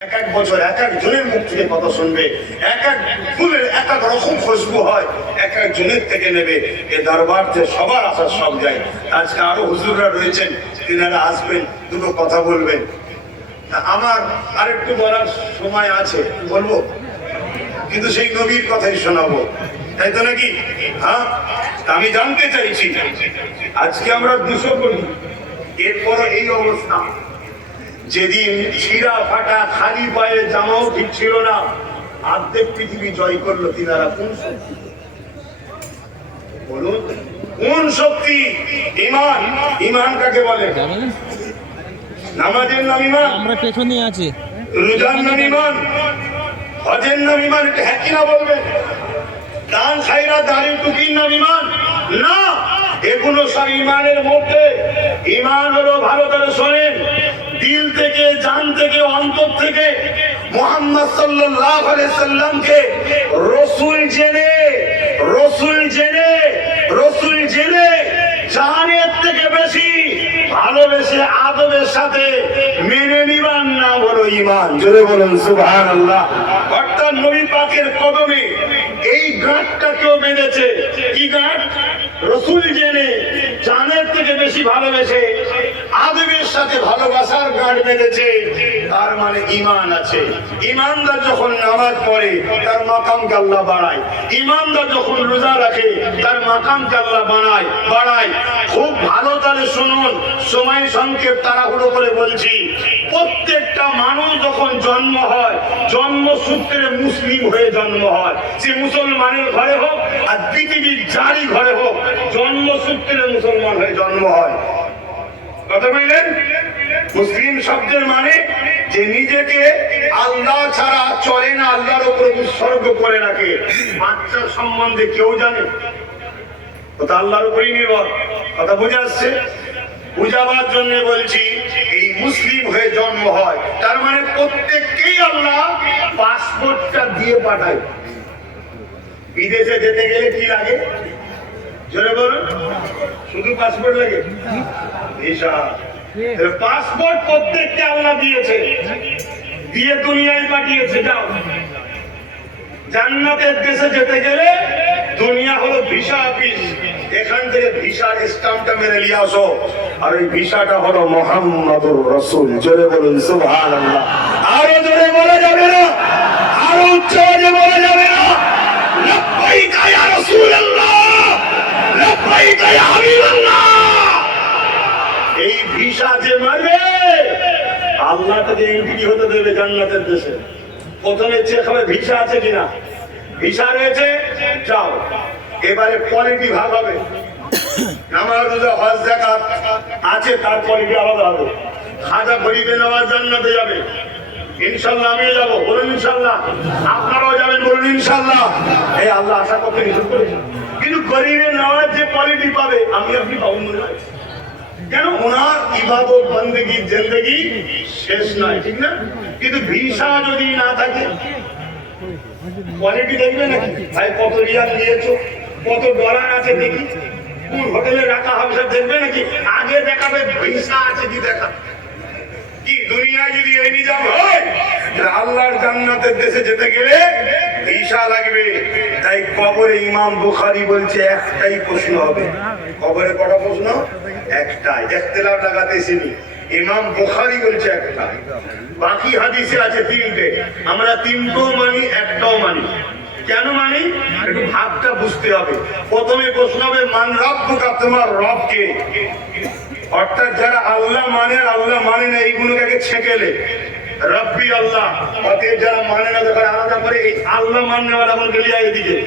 এক এক বছর, এক এক জনের মুখ থেকে কথা শুনবে, এক এক ফুলের, এক এক রকম খুশবু হয়, এক এক জনের থেকে নেবে। এ দরবার যে সবার আসার সব যায়। আজকে আরও হুজুররা রয়েছেন, তিনারা আসবেন, দুটো কথা বলবেন। আমার আরেকটু বলার সময় আছে, বলব? কিন্তু সেই নবীর কথাই শোনাবো। তাই তো নাকি? হ্যাঁ? আমি জানতে চাইছি। আজকে আমরা দুশো করি এরপরও এই অবস্থা। যেদিন ছিঁড়া ফাটা খালি পায়ে জামাও ঠিক ছিল না আর্ধেক পৃথিবী জয় করল তিনারা কোন শক্তি? বলুন কোন শক্তি? ইমান। ইমান কাকে বলে? নামাজের নাম ইমান। আমরা পেছনে আছি। রোজার নাম ইমান। হজের নাম ইমান এটা হ্যাঁ কিনা বলবেন দান খাইরা দাড়ি টুকির নাম ইমান? না। এগুলো সব ইমানের মধ্যে। ইমান হলো ভালো করে শোনেন দিল থেকে, জান থেকে, অন্তর থেকে মোহাম্মদ আলাইহি সাল্লামকে রসুল জেনে রসুল জেনে রসুল জেনে জানের থেকে বেশি ভালোবেসে আদবের সাথে মেনে নিবার না বলো ইমান জোরে বলেন সুবহান আল্লাহ অর্থাৎ নবী পাকের কদমে এই গাঁটটা কেউ বেঁধেছে। কি গাঁট রসুল জেনে, জানের থেকে বেশি ভালোবেসে আদবের সাথে ভালোবাসার গাঁট বেঁধেছে তার মানে ইমান আছে। ইমানদার যখন নামাজ পড়ে, তার মাকামকে আল্লাহ বাড়ায়। ইমানদার যখন রোজা রাখে, তার মাকামকে আল্লাহ বাড়ায় বাড়ায়। খুব ভালো তাহলে শুনুন, সময় সংক্ষেপ তাড়াহুড়ো করে বলছি। প্রত্যেকটা মানুষ যখন জন্ম হয়, জন্মসূত্রে মুসলিম হয়ে জন্ম হয়। সে মুসলমানের ঘরে হোক আর পৃথিবীর যারই ঘরে হোক, জন্মসূত্রে মুসলমান হয়ে জন্ম হয়। কথা বললেন? মুসলিম শব্দের মানে যে নিজেকে আল্লাহ ছাড়া চলে না, আল্লাহর উপর উৎসর্গ করে রাখে। বাচ্চার সম্বন্ধে কেউ জানে? ওটা আল্লাহর উপরেই নির্ভর। কথা বুঝে আসছে? বুঝাবার জন্য বলছি, এই মুসলিম হয়ে জন্ম হয়, তার মানে প্রত্যেককেই আল্লাহ পাসপোর্টটা দিয়ে পাঠায়। বিদেশে যেতে গেলে কি লাগে? জোরে বলুন। শুধু পাসপোর্ট লাগে? ভিসা পাসপোর্ট প্রত্যেককে আল্লাহ দিয়েছে। দিয়ে দুনিয়ায় পাঠিয়েছে, যাও। জান্নাতের দেশে যেতে গেলে দুনিয়া হলো ভিসা অফিস। এখান থেকে ভিসার স্টাম্পটা মেরে নিয়ে আসো। আর ওই ভিসাটা হলো মোহাম্মদুর রসুল। জোরে বলুন সুবহান আল্লাহ আরও জোরে বলা যাবে না। আরও উচ্চ বলা যাবে না। লব্বাইকা ইয়া রাসূলুল্লাহ। এই ভিসা যে মারবে আল্লাহ তাকে এন্ট্রি হতে দেবে জান্নাতের দেশে। প্রথমে চেক হবে ভিসা আছে কিনা? ভিসা রয়েছে, যাও। এবারে কোয়ালিটি ভাগ হবে। নামাজ, রোজা, হজ জাকাত আছে, তার কোয়ালিটি আলাদা হবে। খাজা গরিবে নেওয়ার জান্নাতে যাবে। ইনশাল্লাহ আমিও যাব। বলুন ইনশাল্লাহ। আপনারাও যাবেন বলুন ইনশাল্লাহ। এই আল্লাহ আশা করতে নিষেধ করেছেন। কিন্তু গরিবে নেওয়ার যে কোয়ালিটি পাবে, আমি আপনি পাবো মনে হয়। কেন? ওনার ইবাদত, বন্দেগি, জিন্দগি শেষ নয় ঠিক না? কিন্তু ভিসা যদি না থাকে কোয়ালিটি দেখবে নাকি? ভাই, কত রিয়াল নিয়েছো, কত ডলার আছে দেখি। কোন হোটেলে রাখা হবে সব দেখবে নাকি? আগে দেখাবে, ভিসা আছে কি দেখা। কি দুনিয়ায় যদি এই নিজাম হয় আল্লাহর জান্নাতের দেশে যেতে গেলে ভিসা লাগবে। তাই কবরে ইমাম বুখারি বলছে, একটাই প্রশ্ন হবে। কবরে কটা প্রশ্ন? একটাই একতেলাপ লাগাতে এসেনি। ইমাম বুখারি বলছে একটা। বাকি হাদিসে আছে তিনটে। আমরা তিনটেও মানি, একটাও মানি। কেন মানি? একটু ভাবটা বুঝতে হবে। প্রথমে প্রশ্ন হবে, মান রব্বুকা? তোমার রবকে অর্থাৎ যারা আল্লাহ মানে আর আল্লাহ মানে না, এইগুলোকে ছেকেলে রব্বি আল্লাহ। অতএব যারা মানে না দেখে এই আল্লাহ মাননেওয়ালা বলতে লিয়া এদিকে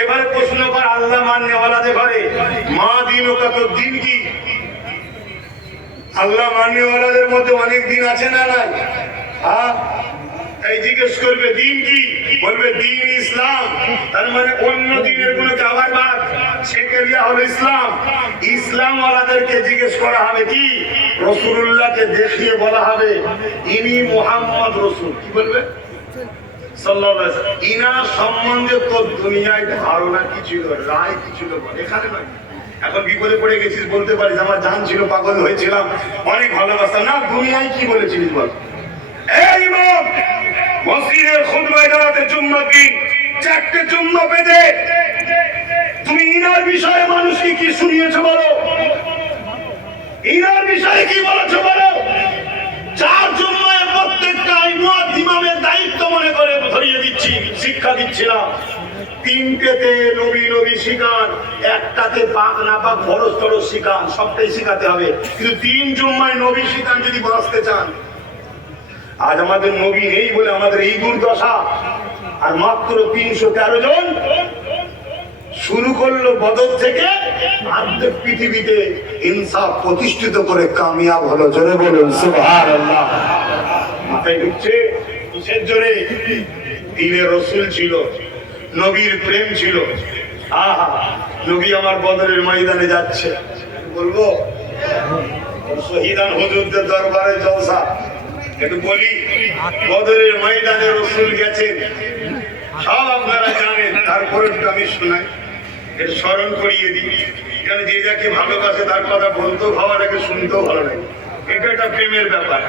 এবারে প্রশ্ন কর আল্লাহ মাননেওয়ালাদের ঘরে। মা দিন ও কত দিন কি? আল্লাহ মাননেওয়ালাদের মধ্যে অনেক দিন আছে না নাই? হ্যাঁ? এই জিজ্ঞেস করবে, দিন কি? বলবে, দিন ইসলাম। তার মানে অন্য দিনের কোনো আবার বাদ। ছেকে দেওয়া হলো ইসলাম। ইসলাম ওয়ালাদেরকে জিজ্ঞেস করা হবে কি? রসুল্লাহকে দেখিয়ে বলা হবে, ইনি মোহাম্মদ রসুল। কি বলবে। ইনার সম্বন্ধে তো দুনিয়ায় ধারণা কি ছিল, রায় কি ছিল এখানে নয়। এখন বিপদে পড়ে গেছিস বলতে পারিস, আমার জান ছিল, পাগল হয়েছিলাম, অনেক ভালোবাসা। না, দুনিয়ায় কি বলেছিলিস বল? এই ইমাম মসজিদের খুতবায় দাঁড়াতে চুম্মা কি? চারটে চুম্মা পেতে তুমি ইনার বিষয়ে মানুষকে কি শুনিয়েছো বলো? ইনার বিষয়ে কি বলেছ বলো? শিক্ষা দিচ্ছি না তিনটেতে নবী নবী শিখান, একটাতে পাক না পাক বড় টড় শিখান, সবটাই শিখাতে হবে। কিন্তু তিন জুম্মায় নবী শিখান যদি বাঁচতে চান। আজ আমাদের নবী নেই বলে আমাদের এই দুর্দশা। আর মাত্র তিনশো তেরো জন শুরু করল বদর থেকে আর্ধেক পৃথিবীতে ইনসাফ প্রতিষ্ঠিত করে কামিয়াব হলো। জোরে বলুন, সুবহানাল্লাহ। মাথায় ঢুকছে কিসের জোরে। দিলে রসুল ছিল, নবীর প্রেম ছিল। আহা, নবী আমার বদরের ময়দানে যাচ্ছে। বলব? শহীদান হুজুরদের দরবারে জলসা। একটু বলি, বদরের ময়দানে রসুল গেছেন। সব আপনারা জানেন তারপরে আমি শোনাই। এটা স্মরণ করিয়ে দিই। কেন যে যাকে ভালোবাসে, তার কথা বলতেও ভালো লাগে, শুনতেও ভালো লাগে। এটা একটা প্রেমের ব্যাপার।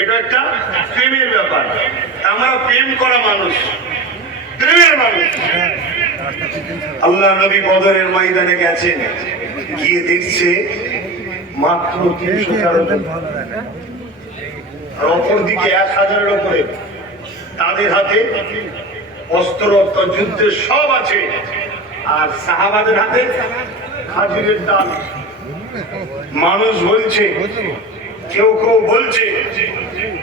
এটা একটা প্রেমের ব্যাপার। আমরা প্রেম করা মানুষ। প্রেমের মানুষ। আল্লাহ নবী বদরের ময়দানে গেছেন। গিয়ে দেখছে মাত্র তিনশো আর অপর দিকে এক হাজারের উপরে তাদের হাতে অস্ত্র অস্ত্র যুদ্ধের সব আছে। আর সাহাবাদের হাতে খাজুরের ডাল মানুষ বলছে, কেউ কেউ বলছে